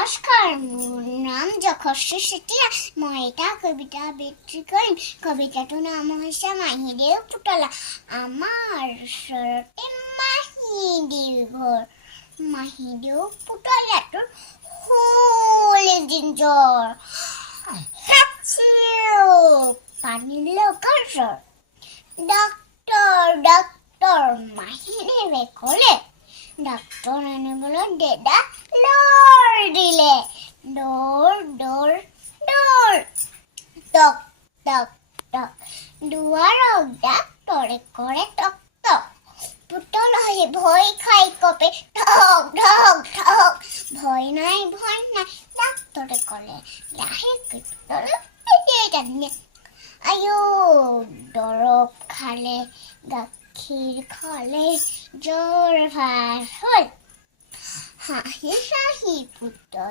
নমস্কার, মোর নাম যশস্বী চেতিয়া। মই এটা কবিতা আবৃত্তি কৰিম। কবিতাটোৰ নাম হৈছে মাহীদেউ পুতলা। আমাৰ ওচৰতে মাহীদেউ ঘৰ, মাহীদেউ পুতলাটোৰ হ'ল এদিন জ্বৰ। পানী লগা জ্বৰ। ডাক্তৰ ডাক্তৰ মাহীদেৱে ক'লে, ডাক্তৰ আনিবলৈ দেদা লৰ দিলে। দৌৰ দৌৰ দৌৰ, টক টক টক, দুৱাৰত ডাক্তৰে কৰে টক টক। পুতলাই ভয় খাই কপে ঠক ঠক ঠক। ভয় নাই ডাক্তৰে ক'লে, লাহেকৈ পুতলা আয়ো দৰৱ খালে, গাখীৰ খালে, জ্বৰ ভাল হ'ল। হাঁহি হাঁহি পুতলা